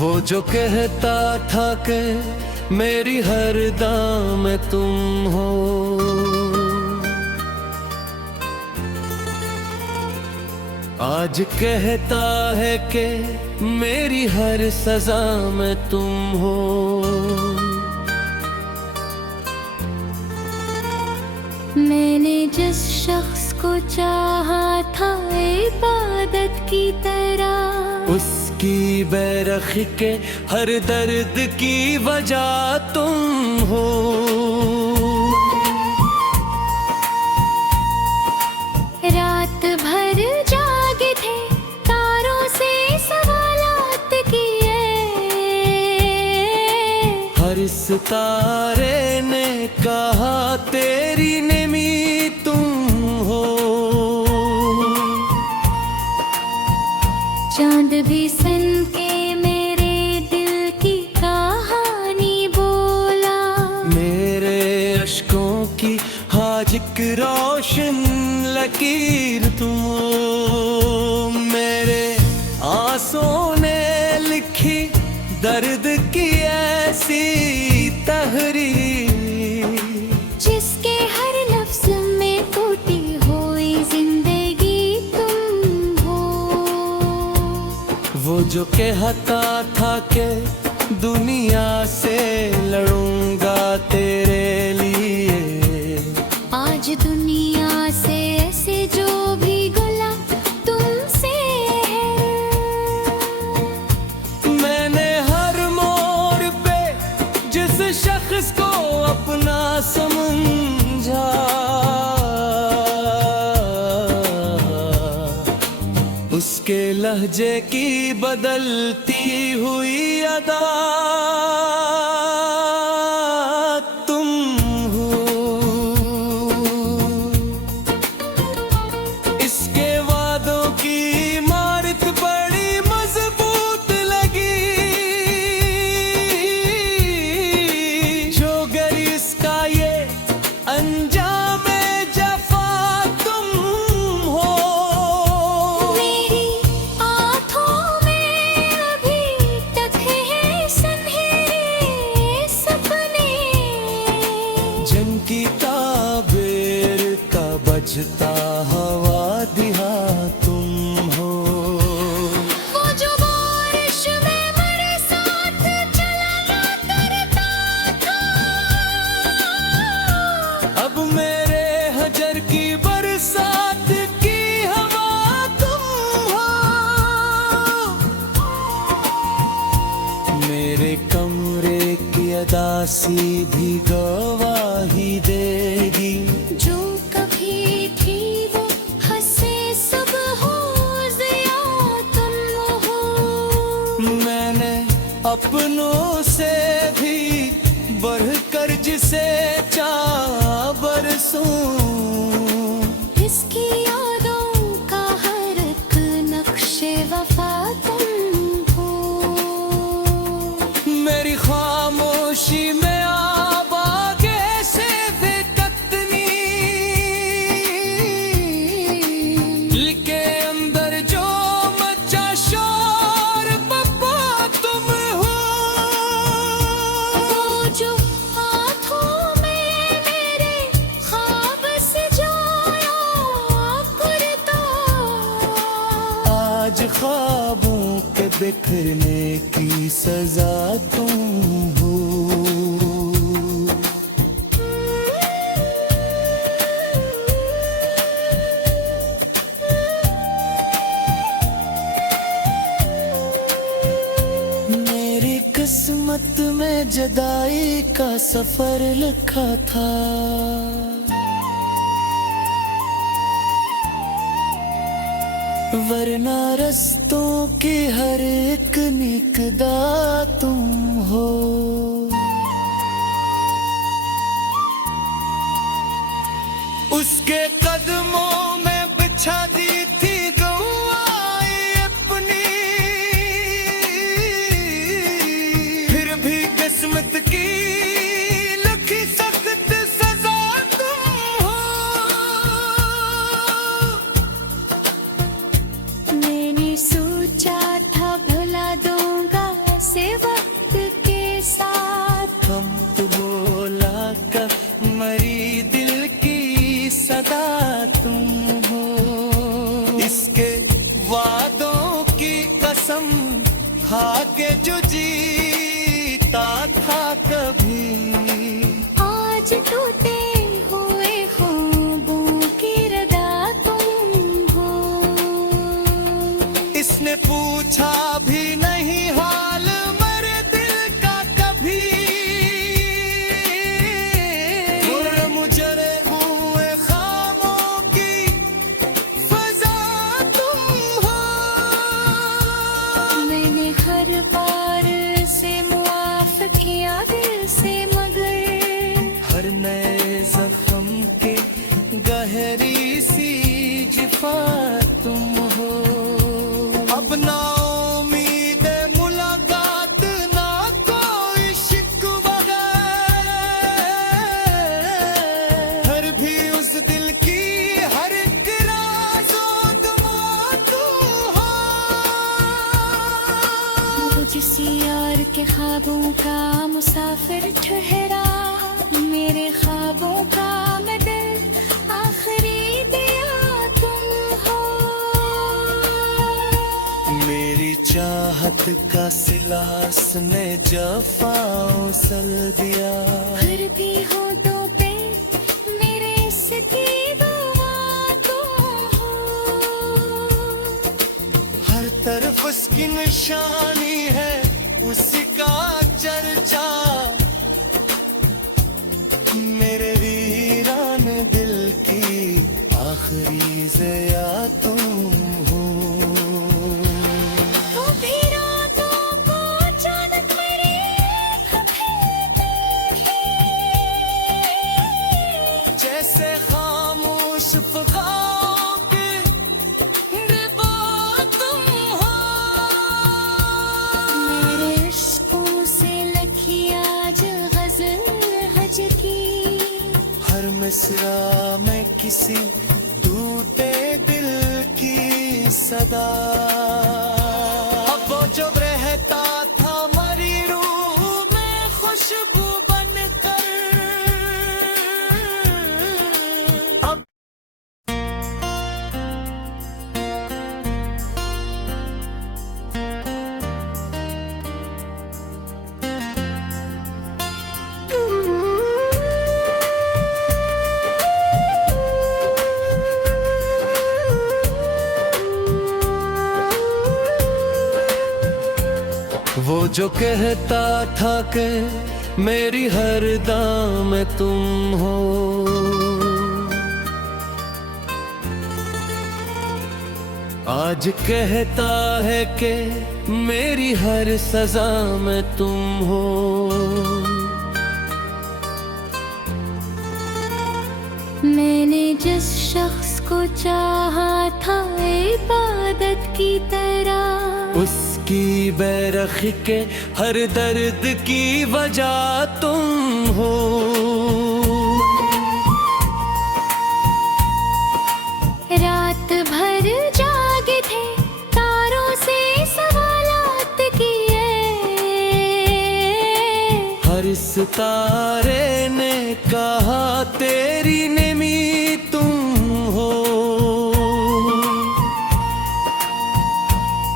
वो जो कहता था कि मेरी हर दाम में तुम हो, आज कहता है कि मेरी हर सजा में तुम हो। मैंने जिस शख्स को चाहा था इबादत की तरह, उसकी बेरखी के हर दर्द की वजह तुम हो। रात भर जागे थे तारों से सवालात किए, हर सितारे ने कहा तेरी नेमी तुम हो। चांद भी सन के मेरे दिल की कहानी बोला, मेरे अश्कों की आज एक रोशन लकीर तुम हो। मेरे आंसुओं ने लिखी दर्द की ऐसी तहरीर, जिसके हर लफ्ज में टूटी हुई जिंदगी तुम हो। वो जो कहता था कि दुनिया से लड़ूंगा तेरे लिए, आज दुनिया से ऐसे जो भी गला तुमसे है। मैंने हर मोड़ पे जिस शख्स को अपना समझा, उसके लहजे की बदलती हुई अदा तुम हो। इसके वादों की इमारत बड़ी मजबूत लगी, जो गर इसका ये अंजाम जफा तुम हो। मेरी आँखों में अभी तक है सुनहरे सपने, जिनकी ताबीर का बजता हवा दिहा तुम हो। वो जो बारिश में मेरे साथ चला करता था, अब मेरे हजर की बरसात की हवा तुम हो। मेरे कमरे की अदासी भी गवाही देगी, जो कभी थी वो हंसे सब हो जिया तुम हो। मैंने अपनों से भी बढ़कर जिसे चाहा बरसूं, इसकी यादों का हर एक नक्शे वफा तुम हो। मेरी खामोशी में आप आगे से बेकतनी, दिल के अंदर जो मचा शोर बप्पा तुम हो। वो जो हाथों में मेरे ख्वाब सजाया करता, आज ख्वाबों के बिखरने की सजा तुम हो। मेरी किस्मत में जुदाई का सफर लिखा था, वरना रस्तों की हर एक निकदा तुम हो। उसके कदमों में बिछा दी थी गवाही अपनी, फिर भी किस्मत की लिखी सख्त सजा तुम हो। मैंने सोचा था भुला दूंगा ऐसे सदा तुम हो। इसके वादों की कसम खा के जो जीता था कभी, आज टूटे हुए ख्वाबों की रदा तुम हो। इसने पूछा भी नहीं हाल मेरे दिल का कभी, मुझरे हुए खामों की फजा तुम हो। मैंने हर बार से मुआफ किया दिल से, मगर हर नए जख्म के गहरी सी जिफा तुम हो। अब ना उम्मीद है मुलाकात, ना कोई शिकवा है, हर भी उस दिल की हर एक राज़ो दुआ तुम हो। वो जिस यार के ख्वाबों का मुसाफिर ठहरा, मेरे ख्वाबों का मैं दिल आखिरी दिया तुम हो। मेरी चाहत का सिलास ने जफाओं सल दिया, फिर भी हो तो पे मेरे इसकी दुआ तुम हो। हर तरफ उसकी निशानी है, उसी का चर्चा। मेरे वीरान दिल की आखिरी ज़िया तुम हो। वो भी रातों को अचानक मेरी जैसे खामोश फ़गाओं के रिबा तुम हो। मेरे इश्कों से लखी आज गजल हज की, हर मिसरा में किसी टूटे दिल की सदा। अब वो जो रहता था मरी रूह में खुशबू बनकर, अब वो जो कहता था कि मेरी हर दाम में तुम हो, आज कहता है कि मेरी हर सजा में तुम हो। मैंने जिस शख्स को चाहा था इबादत की तरह, उसकी बेरखी के हर दर्द की वजह तुम हो। रात भर जागे थे तारों से सवालात किए, हर सितारे ने कहा तेरी नेमी तुम हो।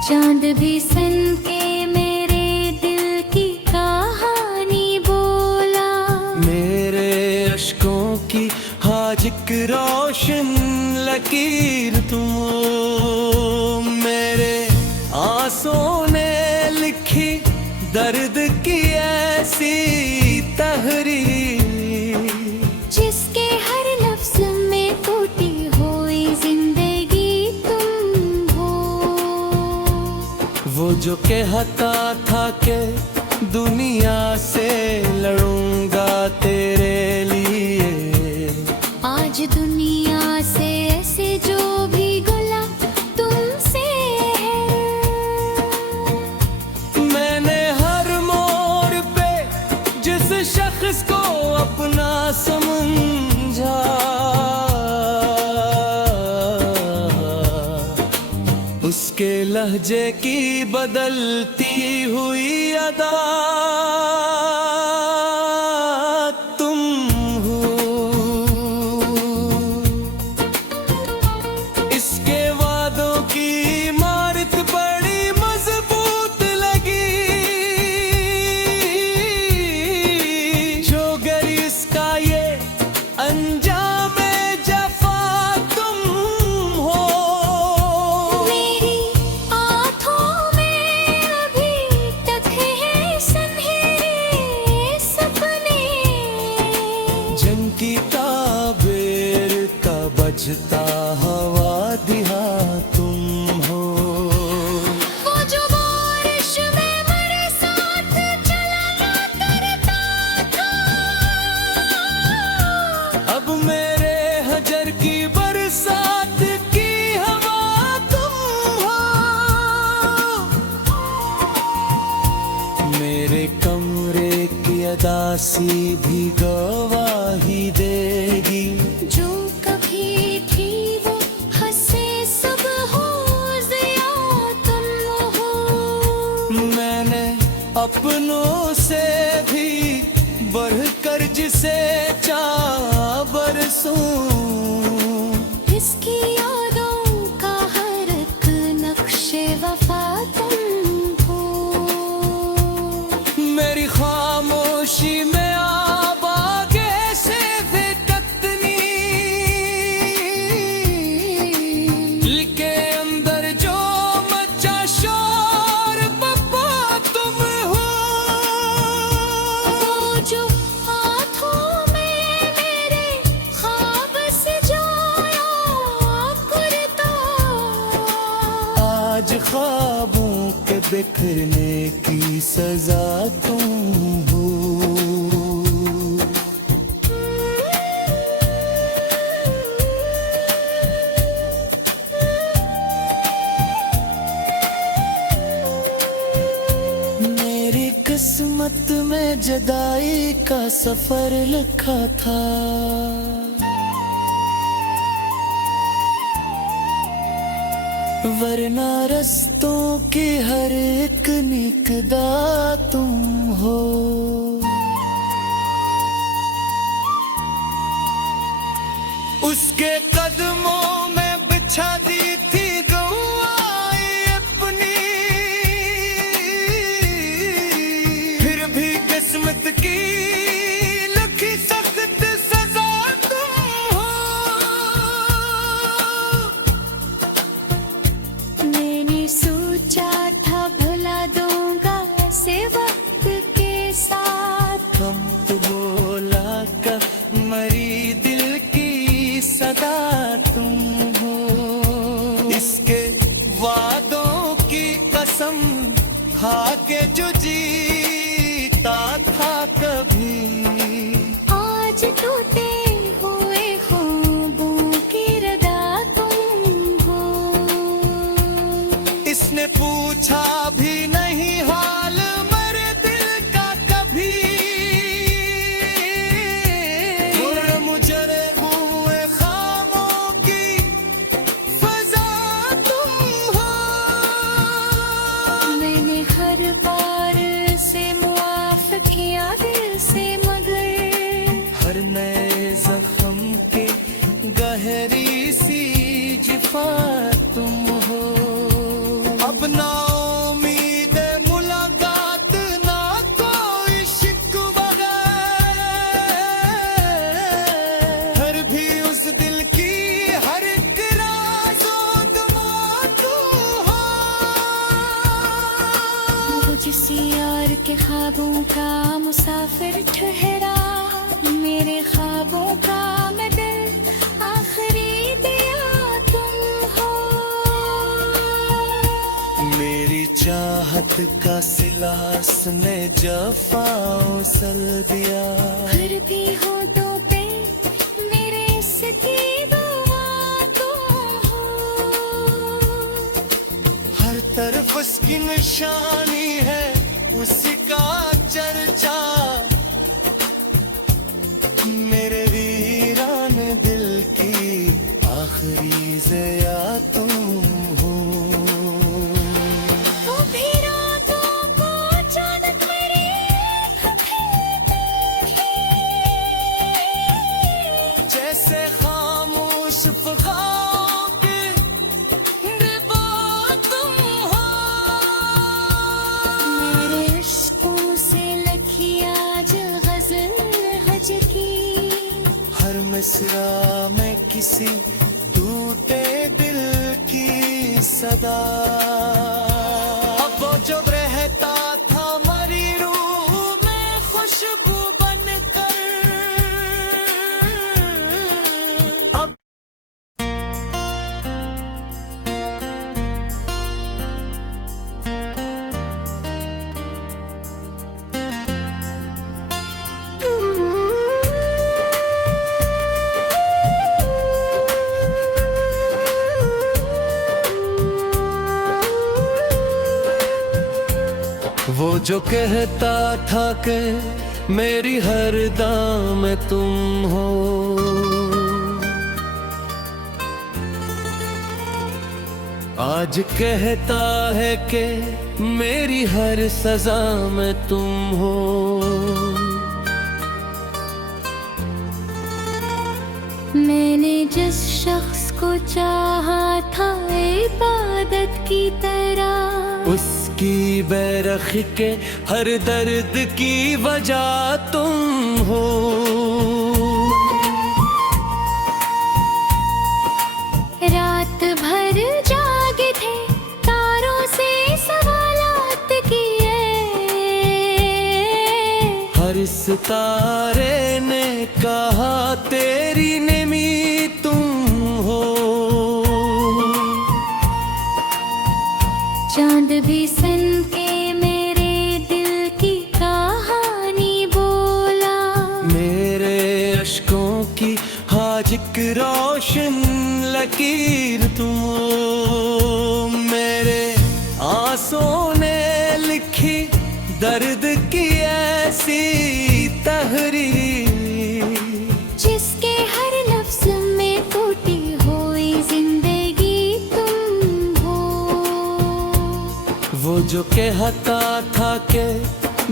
चांद भी सन के मेरे दिल की कहानी बोला, मेरे अश्कों की आज एक रोशन लकीर तुम हो। मेरे आंसुओं ने लिखी दर्द की ऐसी तहरीर, जिसके हर लफ्ज में टूटी हुई जिंदगी तुम हो। वो जो कहता था कि दुनिया से लड़ूंगा तेरे लिए, आज दुनिया से ऐसे जो भी गुला तुमसे है। मैंने हर मोड़ पे जिस शख्स को अपना समझा, उसके लहजे की बदलती हुई अदा तुम हो। बरसता हवा दिया तुम हो। वो जो बारिश में मेरे साथ चला करता था, अब मेरे हजर की बरसात की हवा तुम हो। मेरे कमरे की अदासी भी गवाही देगी, जो कभी थी वो हंसे सब हो जिया तुम हो। मैंने अपनों से भी बढ़कर जिसे चाहा बरसूं। इसकी यादों का हर एक नक्शे वफा तुम हो। मेरी खामोशी में आप आगे से फिकतनी, दिल के अंदर जो मचा शोर पप्पा तुम हो। वो जो हाथों में मेरे ख्वाब सजाया करता, आज ख्वाबों के बिखरने की सजा तुम हो। मेरी किस्मत में जुदाई का सफर लिखा था, वरना रस्तों की हर एक निकदा तुम हो। उसके कदमों में बिछा दी थी गवाही अपनी, फिर भी किस्मत की लिखी सख्त सजा तुम हो। मैंने सोचा था भुला दूंगा ऐसे वक्त के साथ, हम तो बोला का मरी दिल की सदा तुम हो। इसके वादों की कसम खा के जो जीता था कभी, आज टूटे हुए ख्वाबों की रदा तुम हो। इसने पूछा भी नहीं हाल मेरे दिल का कभी, मुझे हुए खामों की फजा तुम हो। मैंने हर बार से मुआफ किया दिल से, मगर हर नए जख्म के गहरी सी जिफा तुम हो। अब ना उम्मीद मुलाकात, ना कोई शिकवा है, हर भी उस दिल की हर एक राज़ो दुआ तू हो। वो जिस यार के ख्वाबों का मुसाफिर ठहरा, मेरे ख्वाबों का मैं दिल आखिरी दिया तुम हो। मेरी चाहत का सिलास ने जफाओं सल दिया, फिर भी होठों पे मेरे इसकी दुआ तुम हो। हर तरफ उसकी निशानी है, उसका चर्चा। मेरे वीरान दिल की आखिरी ज़िया तुम हो। वो भी रातों को अचानक मेरी जैसे खामोश फगाओं के डिब्बा तुम हो। मेरे इश्कों से लखी आज गजल हज की, हर मिसरा में किसी टूटे दिल की सदा। अब वो जो रहता था मरी रूह में खुशबू बनकर, अब वो जो कहता था कि मेरी हर दाम में तुम हो, आज कहता है कि मेरी हर सजा में तुम हो। मैंने जिस शख्स को चाहा था इबादत की तरह, उसकी बेरखी के हर दर्द की वजह तुम हो। रात भर जागे थे तारों से सवालात किए, हर सितारे ने कहा तेरी नेमी तुम हो। चांद भी सन के मेरे दिल की कहानी बोला, मेरे अश्कों की आज एक रोशन लकीर तुम हो। मेरे आंसुओं ने लिखी दर्द की ऐसी तहरीर, जिसके हर लफ्ज में टूटी हुई जिंदगी तुम हो। वो जो कहता था कि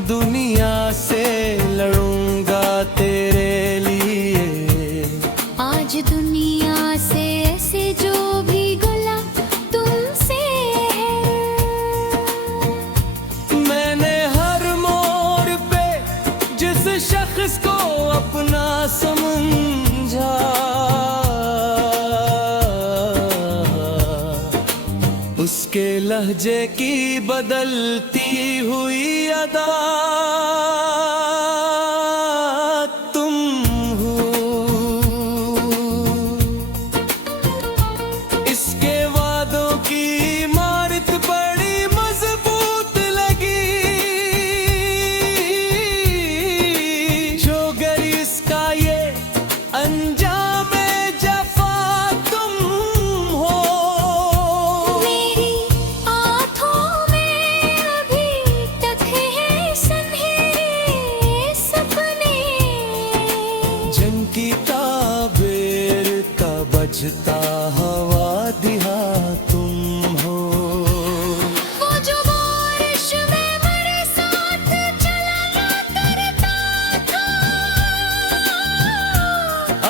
दुनिया से लड़ूंगा तेरे लिए, आज दुनिया से ऐसे जो भी गला तुमसे है। मैंने हर मोड़ पे जिस शख्स को अपना समझा, उसके लहजे की बदलती हुई अदा तुम हो। इसके वादों की इमारत बड़ी मजबूत लगी, जो गर इसका ये अंजाम जफा तुम हो। मेरी आँखों में अभी तक है सनहरे सपने, जंग की ताबीर का बजता हवा दिहा तुम हो। वो जो बारिश में मेरे साथ चला करता था,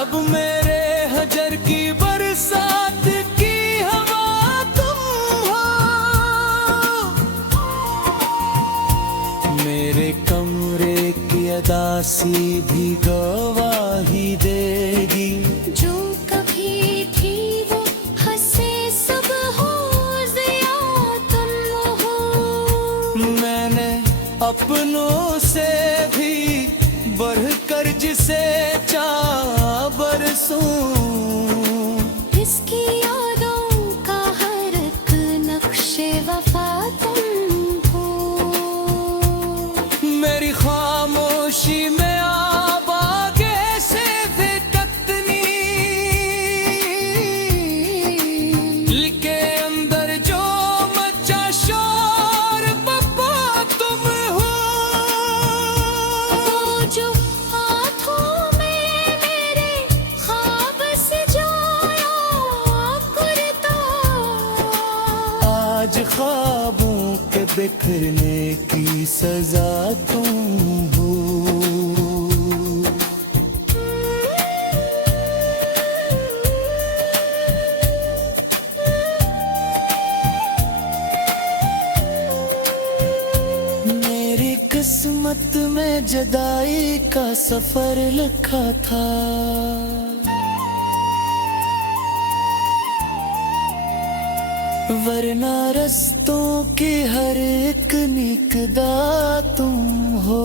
अब मेरे हजर की बरसात की हवा तुम हो। मेरे कमरे की अदासी भी गवाही देगी, जो कभी थी वो हंसे सब हो जिया तुम हो। मैंने अपनों से भी बढ़कर जिसे चाहा बरसूं, इसकी यादों का हर एक नक्शे वफा तुम हो। मेरी खामोशी में आप आगे से फिकतनी, दिल के अंदर जो मचा शोर पप्पा तुम हो। वो जो हाथों में मेरे ख्वाब सजाया करता, आज ख्वाबों के बिखरने की सजा तुम हो। मेरी किस्मत में जुदाई का सफर लिखा था, वरना रस्तों की हर एक निकदा तुम हो।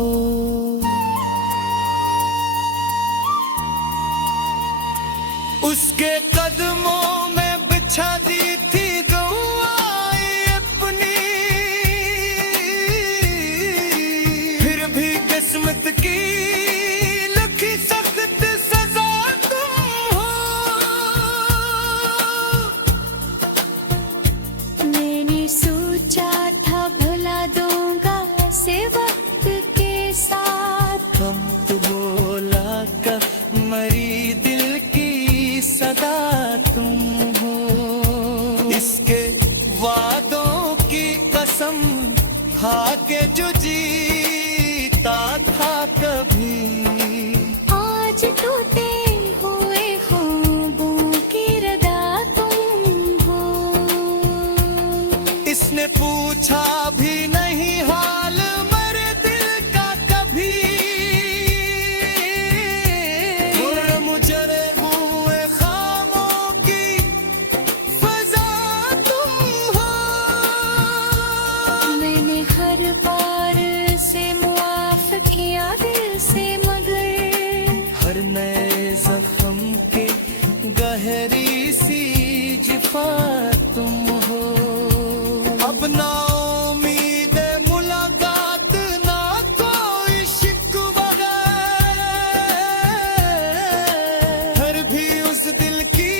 उसके कदमों में बिछा दी थी गवाही अपनी, फिर भी किस्मत की लिखी सख्त सजा तुम हो। मैंने सोचा था भुला दूंगा कसम खा के जो जीता था कभी, आज टूटे हुए ख्वाबों की रदा तुम हो। इसने पूछा भी नहीं हाल मेरे दिल का कभी, मुझे हुए खामों की फजा तुम हो। मैंने हर बार से मुआफ किया दिल से, मगर हर नए जख्म के गहरी सी जिफा तुम हो। अब ना उम्मीद मुलाकात ना कोई शिकवा है, हर भी उस दिल की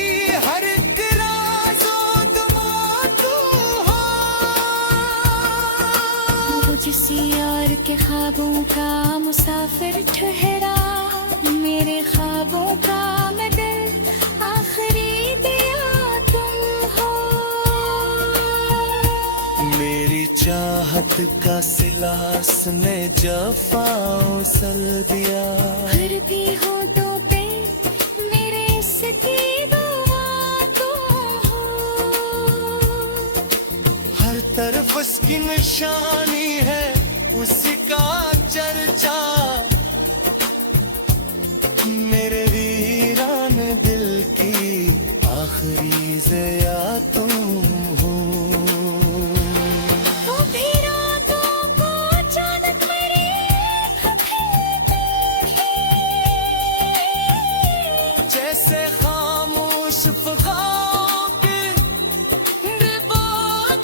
हर एक राज़ो दुआ तू हो। वो जिस यार के ख्वाबों का मुसाफिर ठहरा, मेरे ख्वाबों का मैं दिल आखिरी दिया तुम हो। मेरी चाहत का सिलास ने जफाओं सल दिया, हर भी होठों पे मेरे इसकी दुआ तुम हो। हर तरफ उसकी निशानी है, उसका चर्चा, मेरे वीरान दिल की आखिरी ज़िया तुम हो। वो भी रातों को अचानक मेरी जैसे खामोश फ़गाओं के डिबा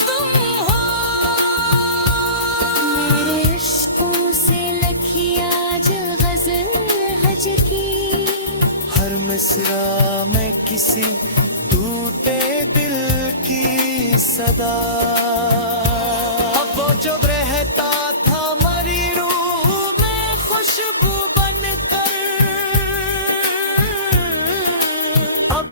तुम हो। मेरे इश्कों से लखी आज गजल हज की, हर मिसरा में किसी टूटे दिल की सदा। अब वो जो रहता था मरी रूह में खुशबू बनकर, अब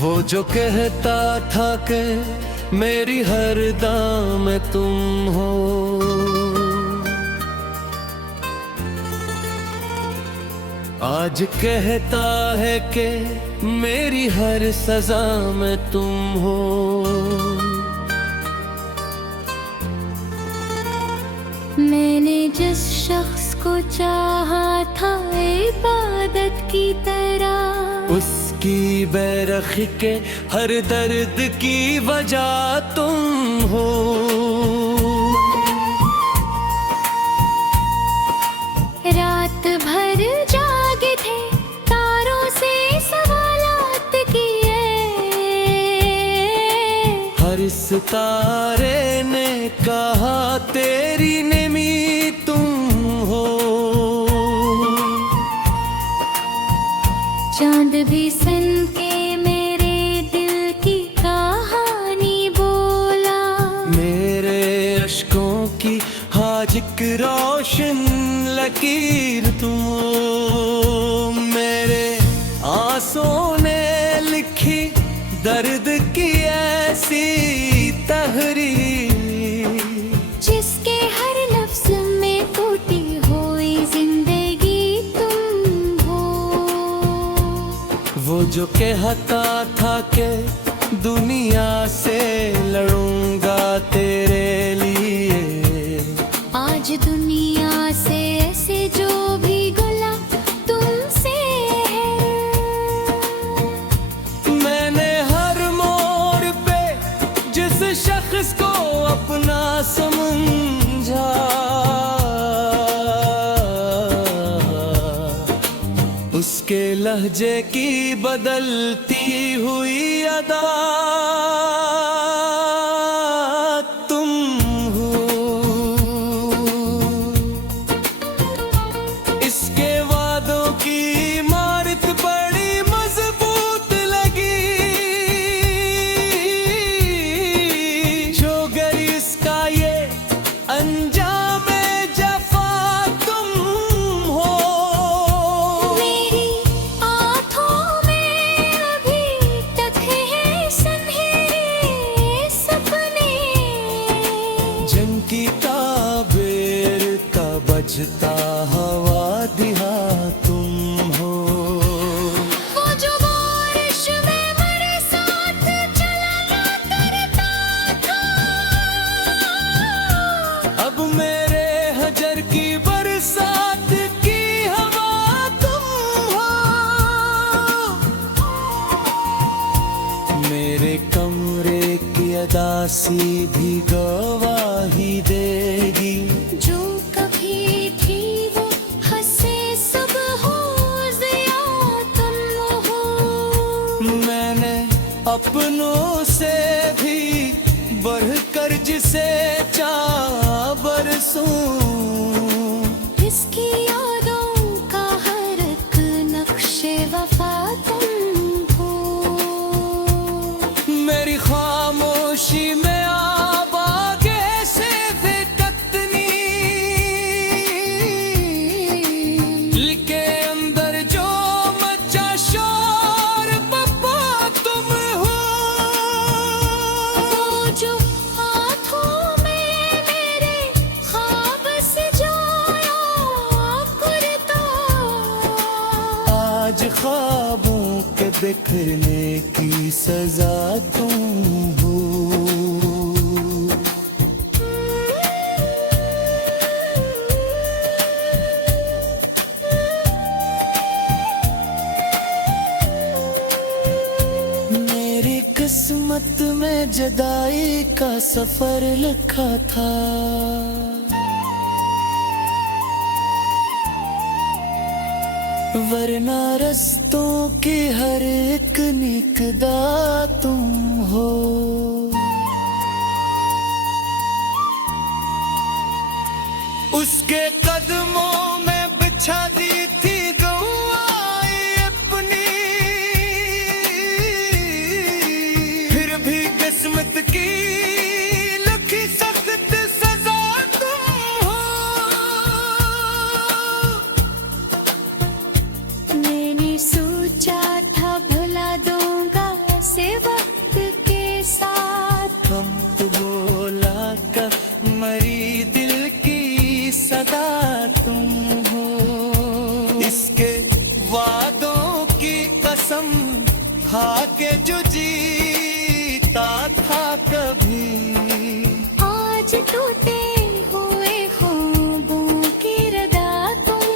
वो जो कहता था कि मेरी हर दाम तुम हो, आज कहता है कि मेरी हर सजा में तुम हो। मैंने जिस शख्स को चाहा था इबादत की तरह, उसकी बेरखी के हर दर्द की वजह तुम हो। रात भर जागे थे तारों से सवालात किए, हर सितारे ने कहा तेरी नेमी तुम हो। चांद भी सन के मेरे दिल की कहानी बोला, मेरे अश्कों की हाजिक रोशन लकीर तुम हो। मेरे आंसुओं ने लिखी दर्द की ऐसी तहरीर, जिसके हर लफ्ज में टूटी हुई जिंदगी तुम हो। वो जो कहता था कि दुनिया से लड़ूंगा तेरे लिए, आज दुनिया से ऐसे जो भी गला तुमसे है। मैंने हर मोड़ पे जिस शख्स को अपना समझा, उसके लहजे की बदलती हुई अदा तुम हो। इसके वादों की इमारत बड़ी मजबूत प्यासी भी गवाही देगी। जो कभी थी वो हंसे सब हो जिया तुम हो। मैंने अपनों से भी बढ़कर जिसे चाहा बरसूं, इसकी यादों का हर एक नक्शे वफा तुम हो। मेरी खामोशी में आप आगे से फिकतनी, दिल के अंदर जो मचा शोर पप्पा तुम हो। वो जो हाथों में मेरे ख्वाब सजाया करता, आज ख्वाबों के बिखरने की सजा तुम हो। मेरी किस्मत में जुदाई का सफर लिखा था, वरना रस्तों की हर एक निकदा तुम हो। उसके कदमों में बिछा दी थी गवाही अपनी, फिर भी किस्मत की लिखी सख्त सजा तुम हो। मैंने सोचा था भुला दूंगा ऐसे वक्त के साथ, हम तो बोला कर मरी दिल की सदा तुम हो। इसके वादों की कसम खा के जो जीता था कभी, आज टूटे हुए ख्वाबों की रदा तुम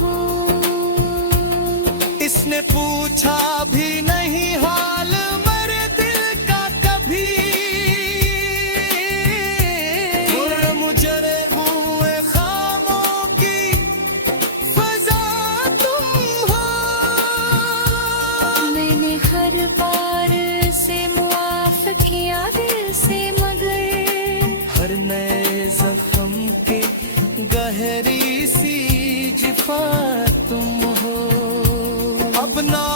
हो। इसने पूछा भी नहीं हाल मेरे दिल का कभी, मुझे हुए खामों की फजा तुम हो। मैंने हर बार से मुआफ किया दिल से, मगर हर नए जख्म के गहरी सी जिफा तुम हो। अब ना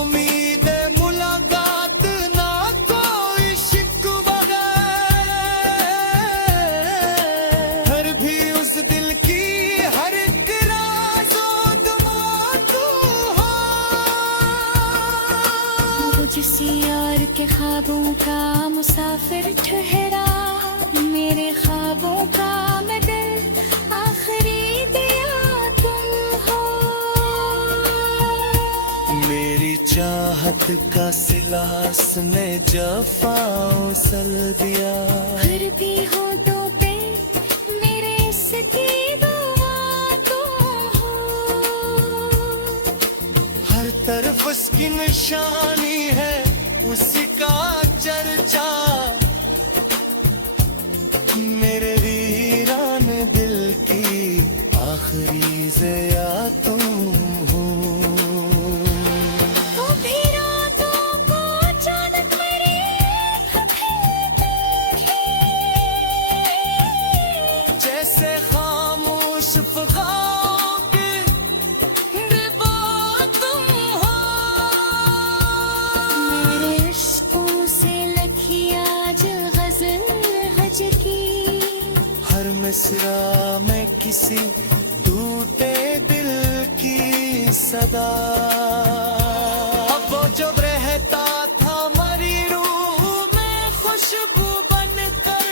उम्मीद है मुलाकात, ना कोई शिकवा है, हर भी उस दिल की हर एक राज़ो दुआ तुम हो। वो जिस यार के ख्वाबों का मुसाफिर ठहरा, मेरे ख्वाबों का मैं दिल आखिरी दिया तुम हो। मेरी चाहत का सिलास ने जफाओं सल दिया, फिर भी हो तो पे मेरे इसकी दुआ तुम हो। हर तरफ उसकी निशानी है, उसी का चर्चा, मेरे वीरान दिल की आखिरी ज़िया तुम हो। वो भी रातों को अचानक मेरी जैसे खामोश फ़गाओं की रिबा तुम हो। मेरे इश्कों से लखी आज गजल हज की, हर मिसरा में किसी टूटे दिल की सदा। अब वो जब रहता था मरी रूह में खुशबू बनकर,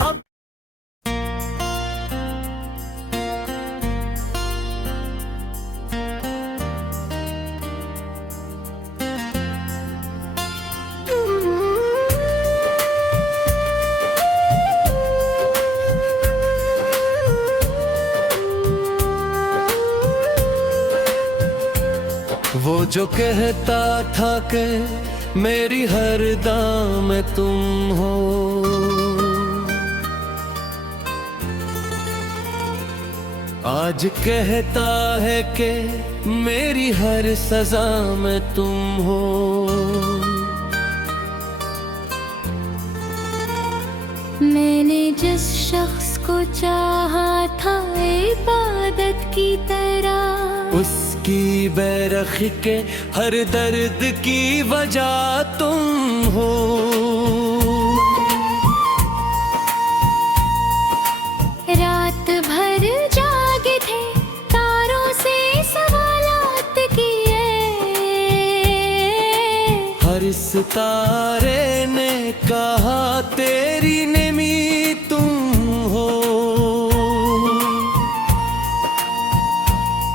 अब वो जो कहता था कि मेरी हर दाम तुम हो। आज कहता है कि मेरी हर सजा में तुम हो। मैंने जिस शख्स को चाहा था इबादत की तरह, उसकी बेरखी के हर दर्द की वजह तुम हो। रात भर जागे थे तारों से सवालात किए, हर सितारे ने कहा तेरी नेमी तुम हो।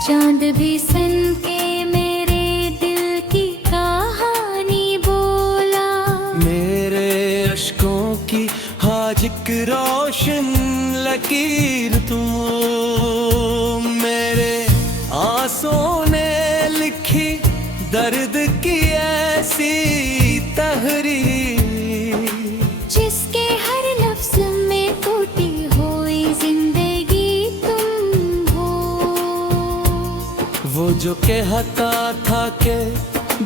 चांद भी सन के मेरे दिल की कहानी बोला, मेरे अश्कों की आज एक रोशन लकीर तुम हो। मेरे आंसुओं ने लिखी दर्द की ऐसी तहरीर, जिसके हर लफ्ज में टूटी हुई जिंदगी तुम हो। वो जो कहता था कि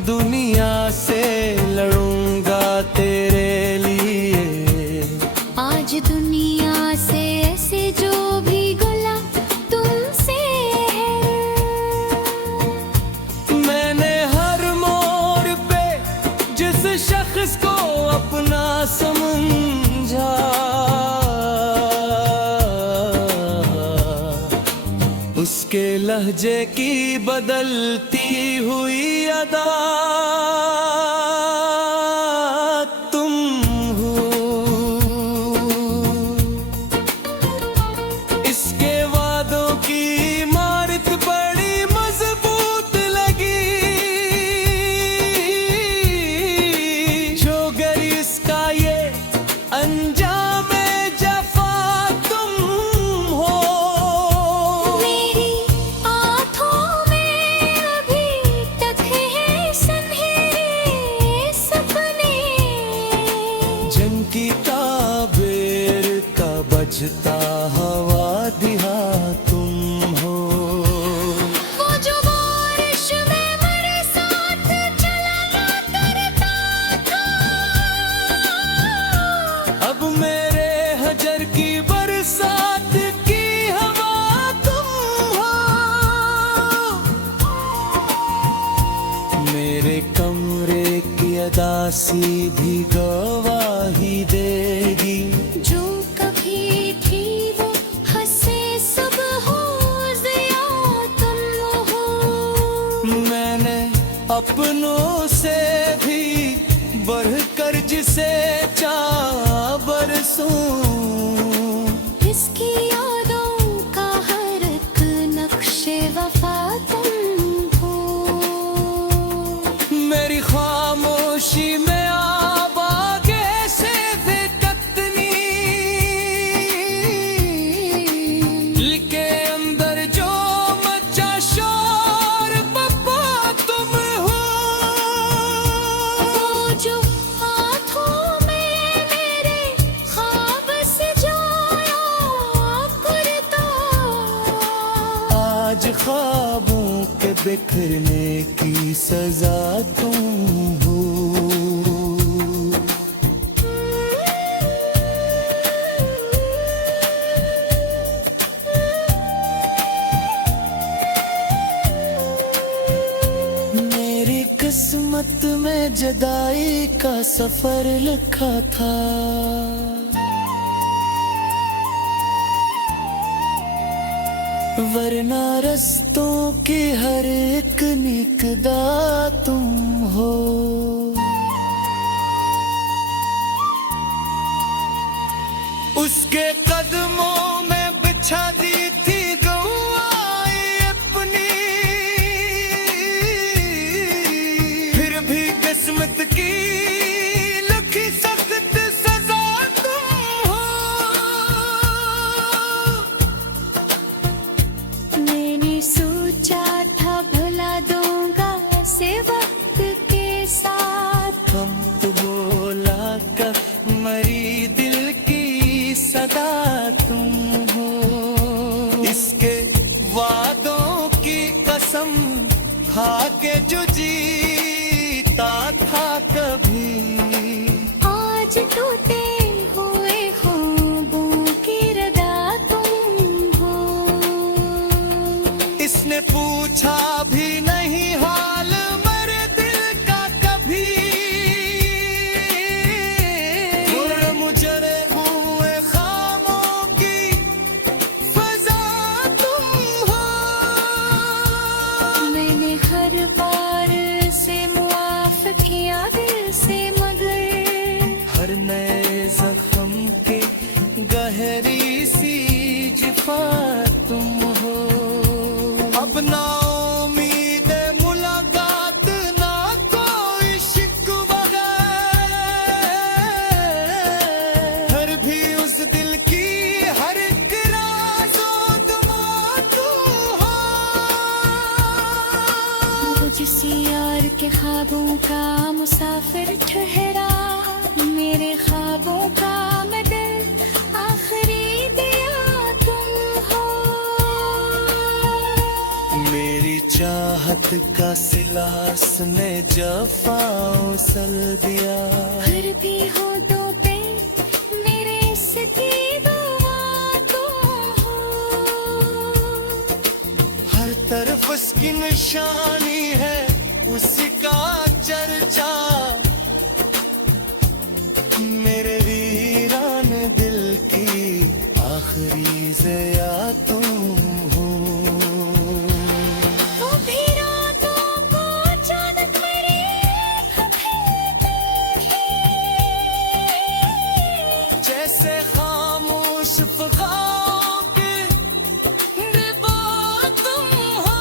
दुनिया से लड़ूंगा तेरे लिए, आज दुनिया से ऐसे जो भी गला तुमसे है। मैंने हर मोड़ पे जिस शख्स को अपना समझा, उसके लहजे की बदलती हुई अदा तुम हो। इसके वादों की इमारत बड़ी मजबूत लगी, जो गर इसका ये अंजाम जफा तुम हो। मेरी आँखों में अभी तक है सनहेरे सपने, जनकी ताबेर का बजता हवा दिहा तुम हो। वो जो बारिश में मेरे साथ चला करता था, अब मेरे हजर की बरसात की हवा तुम हो। मेरे कमरे की अदा सीधी गवाही देगी, जो कभी थी वो हंसे सब हो जिया तुम हो। मैंने अपनों से भी बढ़कर जिसे चाहा बरसूं, इसकी यादों का हर एक नक्शे वफा तुम हो। मेरी खामोशी में आप आगे से फिकतनी, दिल के अंदर जो मचा शोर पप्पा तुम हो। वो जो हाथों में मेरे ख्वाब सजाया करता, आज ख्वाबों के बिखरने की सजा तुम हो। मेरी किस्मत में जुदाई का सफर लिखा था, वरना रस्तों की हर एक निकदा तुम हो। उसके कदमों में बिछा दी थी गवाही अपनी, फिर भी किस्मत की लिखी सख्त सजा तुम हो। मैंने सोचा था भुला दूंगा ऐसे वक्त के साथ, हम कसम खा के जो जीता था कभी, आज टूटे हुए ख्वाबों की रदा तुम हो। इसने पूछा भी नहीं हाल मेरे दिल का कभी, मुझरे हुए खामों की फजा तुम हो। मैंने हर बार से मुआफ किया दिल से, मगर हर नए जख्म के गहरी सी जिफा तुम हो। अब ना उम्मीद मुलाकात ना कोई शिकवा है, हर भी उस दिल की हर एक राज़ो दुआ तू हो। जिस यार के ख्वाबों का मुसाफिर ठहरा, मेरे ख्वाबों का मैं दिल आखिरी दिया तुम हो। मेरी चाहत का सिलास ने जफाओं सल दिया, फिर भी हो तो पे मेरे इसकी दुआ तुम हो। हर तरफ उसकी निशानी है, उसका चर्चा, मेरे वीरान दिल की आखिरी ज़िया तुम हो। तो भी रातों को अचानक मेरी जैसे खामोश फ़गाओं के रिबा तुम हो।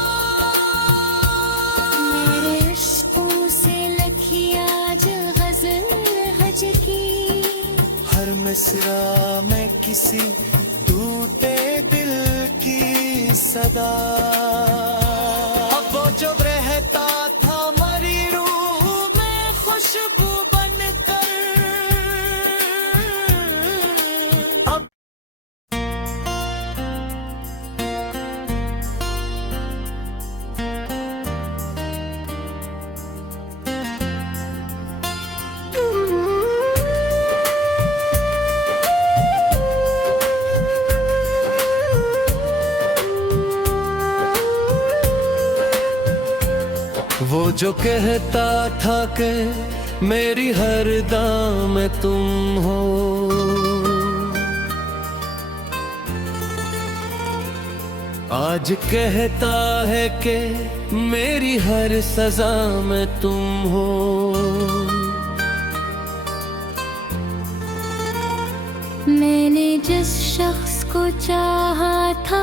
मेरे इश्कों से लखी आज गजल हज की, हर मिसरा में किसी टूटे दिल की सदा। अब वो जो रहता था मरी रूह में खुशबू बनकर, अब वो जो कहता था कि मेरी हर दाम में तुम हो, आज कहता है कि मेरी हर सजा में तुम हो। मैंने जिस शख्स को चाहा था